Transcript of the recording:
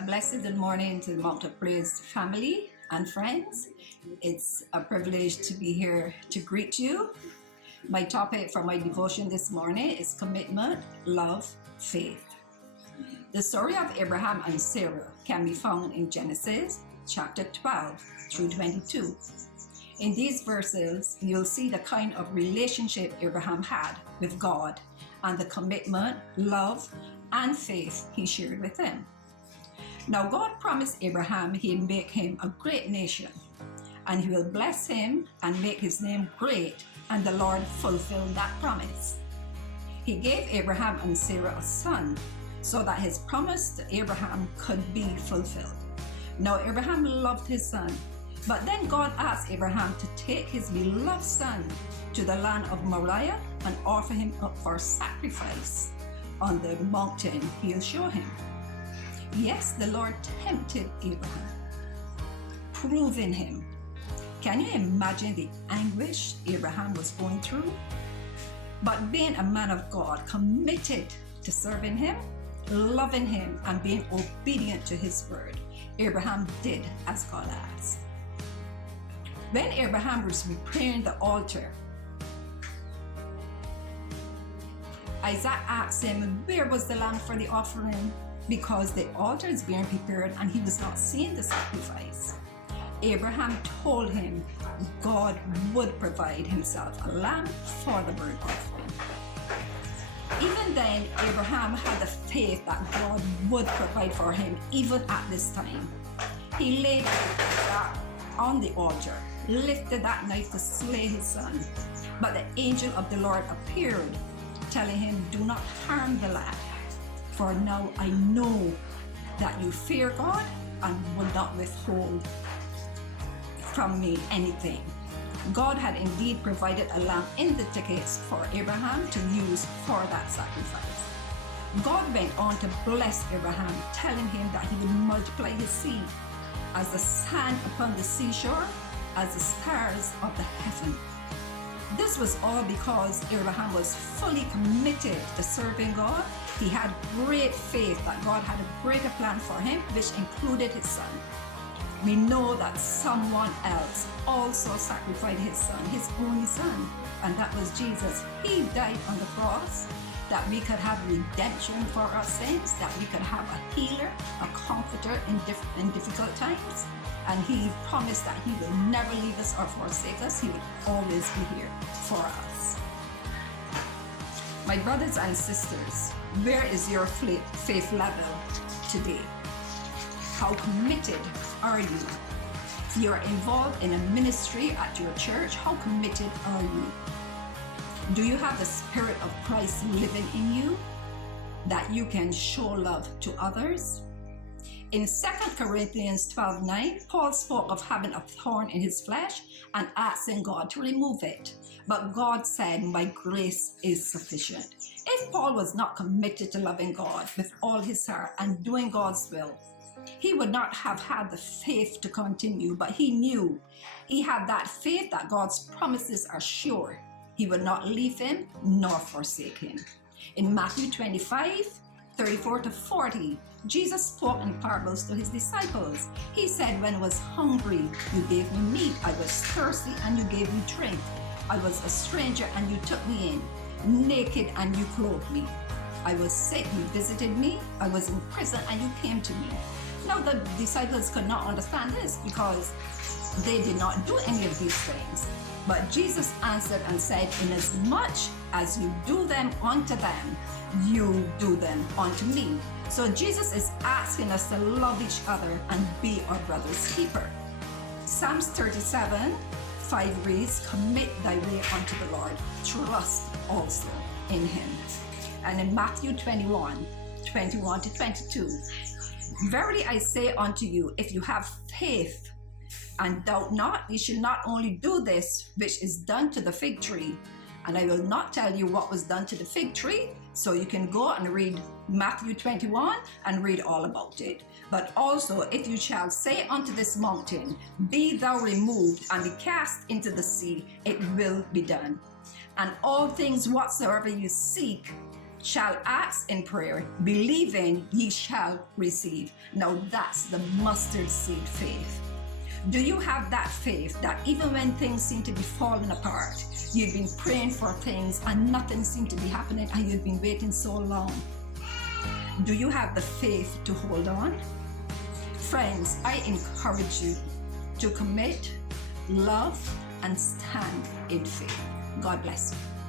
A blessed good morning to the Mount of Praise family and friends. It's a privilege to be here to greet you. My topic for my devotion this morning is commitment, love, faith. The story of Abraham and Sarah can be found in Genesis chapter 12 through 22. In these verses, you'll see the kind of relationship Abraham had with God and the commitment, love, and faith he shared with him. Now God promised Abraham he'd make him a great nation, and he will bless him and make his name great, and the Lord fulfilled that promise. He gave Abraham and Sarah a son, so that his promise to Abraham could be fulfilled. Now Abraham loved his son, but then God asked Abraham to take his beloved son to the land of Moriah and offer him up for sacrifice on the mountain he'll show him. Yes, the Lord tempted Abraham, proving him. Can you imagine the anguish Abraham was going through? But being a man of God, committed to serving him, loving him, and being obedient to his word, Abraham did as God asked. When Abraham was preparing the altar, Isaac asked him where was the lamb for the offering, because the altar is being prepared and he was not seeing the sacrifice. Abraham told him God would provide himself a lamb for the burnt offering. Even then, Abraham had the faith that God would provide for him even at this time. He laid that on the altar, lifted that knife to slay his son. But the angel of the Lord appeared, telling him, "Do not harm the lamb. For now I know that you fear God and will not withhold from me anything." God had indeed provided a lamb in the tickets for Abraham to use for that sacrifice. God went on to bless Abraham, telling him that he would multiply his seed as the sand upon the seashore, as the stars of the heaven. This was all because Abraham was fully committed to serving God. He had great faith that God had a greater plan for him, which included his son. We know that someone else also sacrificed his son, his only son, and that was Jesus. He died on the cross that we could have redemption for our sins, that we could have a healer, a comforter in difficult times. And he promised that he will never leave us or forsake us. He will always be here for us. My brothers and sisters, where is your faith level today? How committed are you? If you are involved in a ministry at your church, how committed are you? Do you have the Spirit of Christ living in you that you can show love to others? In 2 Corinthians 12:9, Paul spoke of having a thorn in his flesh and asking God to remove it. But God said, "My grace is sufficient." If Paul was not committed to loving God with all his heart and doing God's will, he would not have had the faith to continue, but he knew he had that faith that God's promises are sure. He would not leave him nor forsake him. In Matthew 25:34-40, Jesus spoke in parables to his disciples. He said, "When I was hungry, you gave me meat. I was thirsty, and you gave me drink. I was a stranger, and you took me in. Naked, and you clothed me. I was sick, you visited me. I was in prison, and you came to me." Now the disciples could not understand this because they did not do any of these things. But Jesus answered and said, "Inasmuch as you do them unto them, you do them unto me." So Jesus is asking us to love each other and be our brother's keeper. Psalms 37:5 reads, "Commit thy way unto the Lord, trust also in him." And in Matthew 21:21-22, "Verily I say unto you, if you have faith and doubt not, you should not only do this which is done to the fig tree." And I will not tell you what was done to the fig tree, so you can go and read Matthew 21 and read all about it. "But also, if you shall say unto this mountain, Be thou removed and be cast into the sea, it will be done. And all things whatsoever you seek shall ask in prayer, believing ye shall receive. Now that's the mustard seed faith. Do you have that faith that even when things seem to be falling apart, you've been praying for things and nothing seemed to be happening and you've been waiting so long? Do you have the faith to hold on? Friends, I encourage you to commit, love, and stand in faith. God bless you.